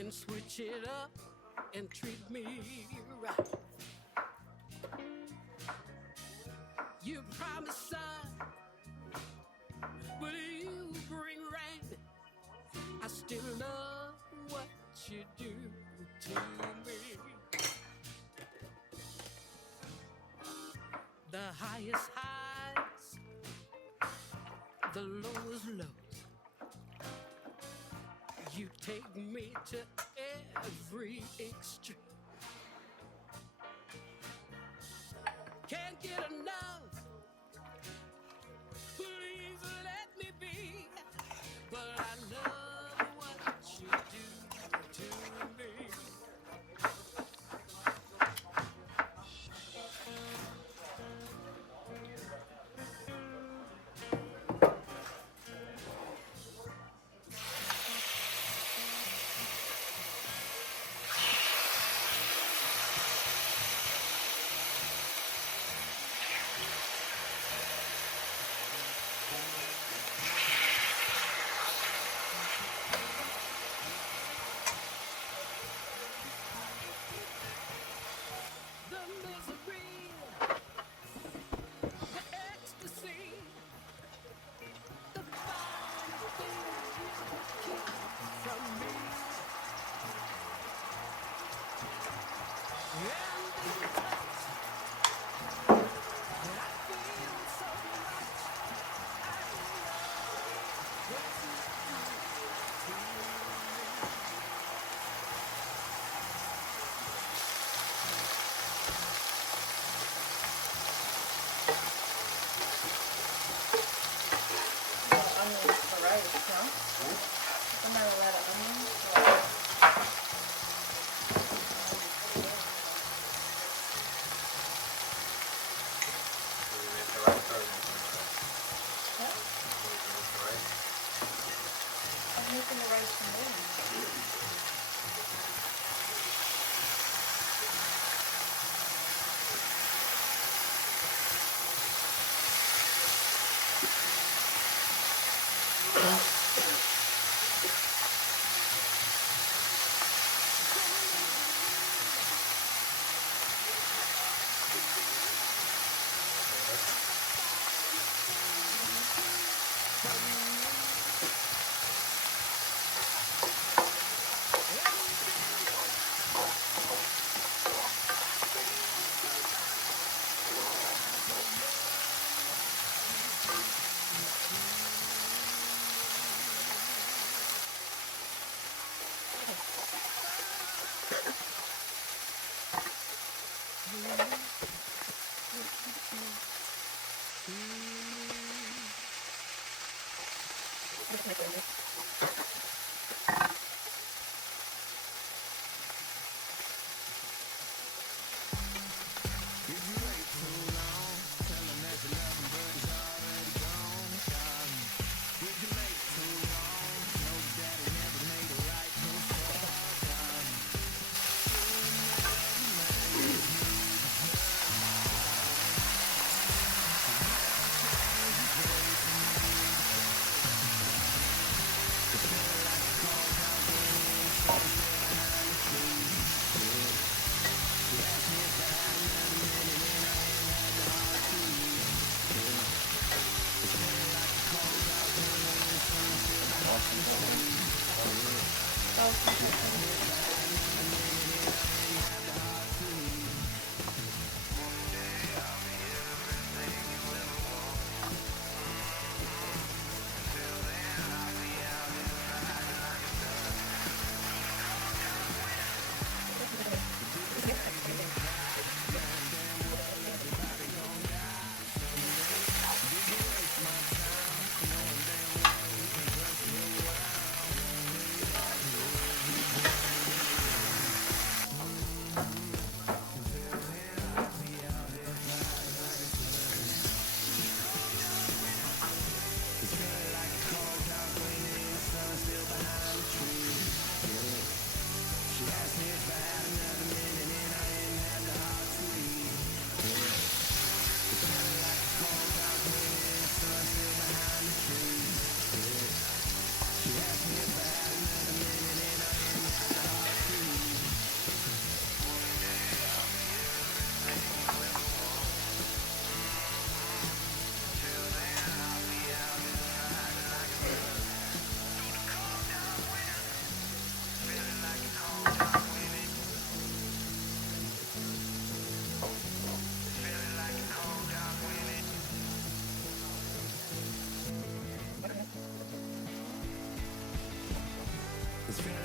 and switch it up and treat me right. You promise sun, but you bring rain. I still love what you do to me. The highest highs, the lowest lows. You take me to every extreme. Can't get enough, please let me be. But I love what you do to me. The misery, the ecstasy, the fine things you keep from me. And the touch that I feel so much. I love what you do to me. Onions for rice, no? Isn't there a lot of onions for rice? What? I'm making the rice from there.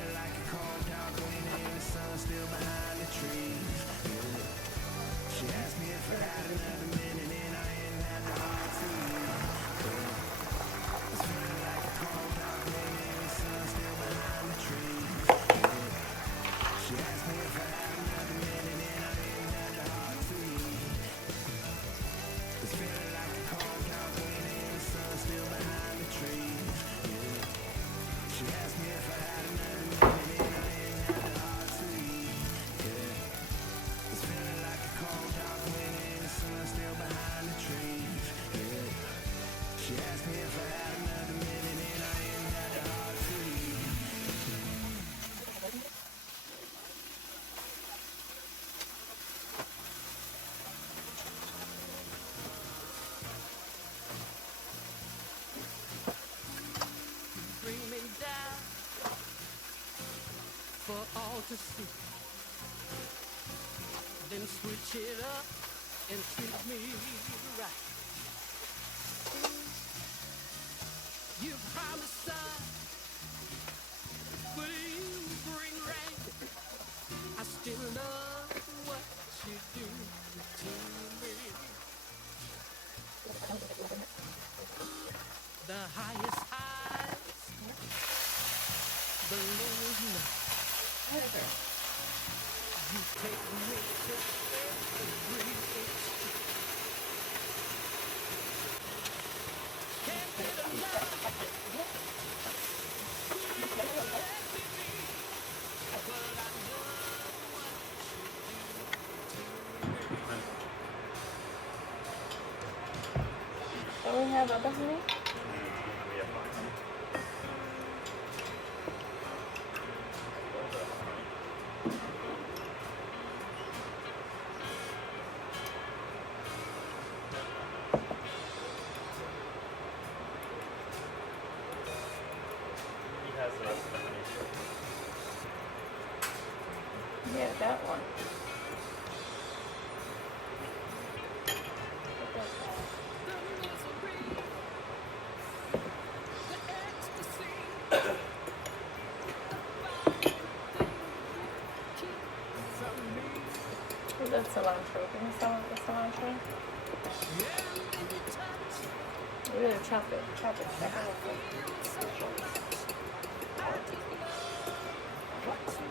feeling like a cold dark winter and the sun still behind the trees. Yeah. She asked me if I had another minute and I ain't had the heart to leave. Yeah. It's feeling like a cold dark winter and the sun still behind the trees. Yeah. She asked me if I had another minute and I ain't had the heart to leave. It's feeling like a cold dark winter and the sun still behind the trees. Yeah. She asked me if I had another minute and I ain't had the heart to leave. Yeah. It's feeling like a cold dark winter and the sun still behind the trees. Yeah. She asked me if I had another minute and I ain't had the heart to leave. Bring me down for all to see. Then switch it up and treat me right. You promised sun, but you bring rain. I still love what you do to me. The highest highs, the lowest lows. You take me to every extreme. Can't get enough. Let me be. But I love what you do to me. Don't we have other honey? We have mine. He has the rest of the honey. Yeah, that one. The misery, the ecstasy, the fine thing you keep from me. Who's that cilantro? Can you smell the cilantro? And when you touch, We gotta chop it. Chop it. Chop it. feel so much. I just love what you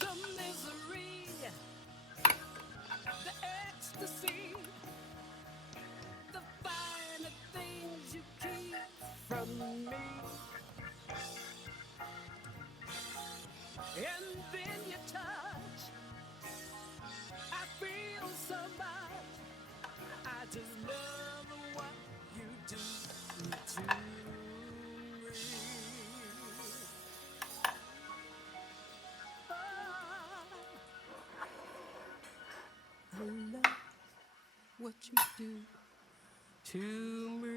The misery, the ecstasy, the finer things you keep from me. And then you touch, I feel so much. I just love what you do to me. I love what you do to me.